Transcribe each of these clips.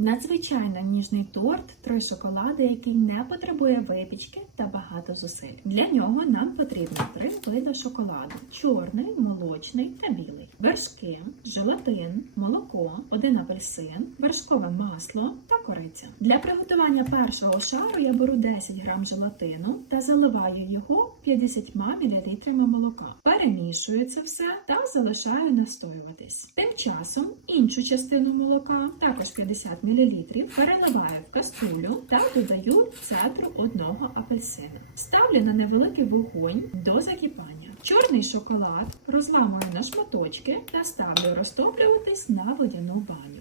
Надзвичайно ніжний торт, три шоколади, який не потребує випічки та багато зусиль. Для нього нам потрібно три види шоколаду: чорний, молочний та білий, вершки, желатин, молоко, один апельсин, вершкове масло та кориця. Для приготування першого шару я беру 10 грам желатину та заливаю його 50 мл молока. Перемішую це все та залишаю настоюватись. Тим часом іншу частину молока, також 50 мл, переливаю в каструлю та додаю цедру одного апельсина. Ставлю на невеликий вогонь до закипання. Чорний шоколад розламую на шматочки та ставлю розтоплюватись на водяну баню.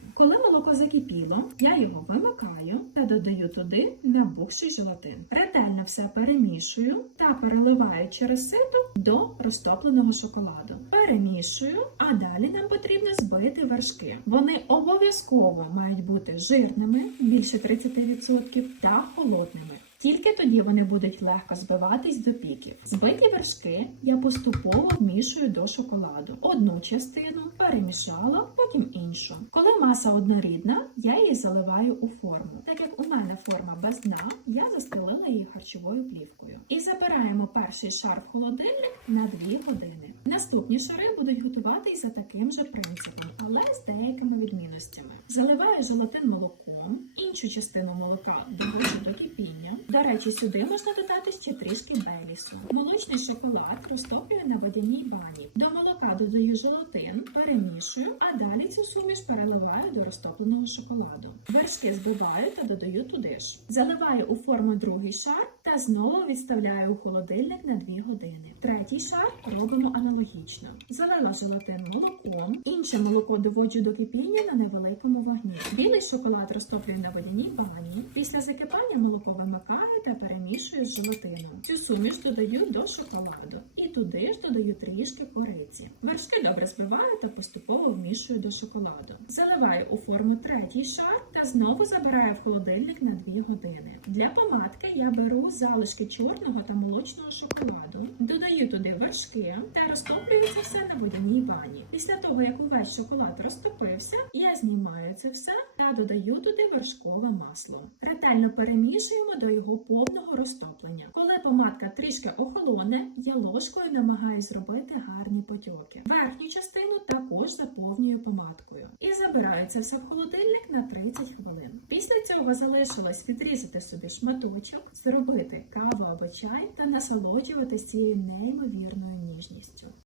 Закипіло, я його вимикаю та додаю туди набухший желатин. Ретельно все перемішую та переливаю через сито до розтопленого шоколаду. Перемішую, а далі нам потрібно збити вершки. Вони обов'язково мають бути жирними, більше 30%, та холодними. Тільки тоді вони будуть легко збиватись до піків. Збиті вершки я поступово вмішую до шоколаду. Одну частину перемішала, потім іншу. Коли маса однорідна, я її заливаю у форму. Так як у мене форма без дна, я застелила її харчовою плівкою. І забираємо перший шар в холодильник на 2 години. Наступні шари будуть готуватись за таким же принципом, але з деякими відмінностями. Заливаю желатин молоком, іншу частину молока доводжу до речі, сюди можна додати ще трішки белісу. Молочний шоколад розтоплюю на водяній бані. До молока додаю желатин, перемішую, а далі цю суміш переливаю до розтопленого шоколаду. Вершки збиваю та додаю туди ж. Заливаю у форму другий шар та знову відставляю у холодильник на 2 години. Третій шар робимо аналогічно. Залила желатин молоком, інше молоко доводжу до кипіння на невеликому вогні. Білий шоколад розтоплюю на водяній бані. Після закипання молоко вимикаю та перемішую з желатином. Цю суміш додаю до шоколаду і туди ж додаю трішки кориці. Вершки добре збиваю та поступово вмішую до шоколаду. Заливаю у форму третій шар та знову забираю в холодильник на 2 години. Для помадки я беру залишки чорного та молочного шоколаду, додаю туди вершки та розтоплюю це все на водяній бані. Після того, як увесь шоколад розтопився, я знімаю це все та додаю туди вершкове масло. Ретельно перемішуємо до його повного розтоплення. Коли помадка трішки охолоне, я ложкою намагаюсь зробити гарні потьоки. Верхню частину це все в холодильник на 30 хвилин. Після цього залишилось відрізати собі шматочок, зробити каву або чай та насолоджуватись цією неймовірною ніжністю.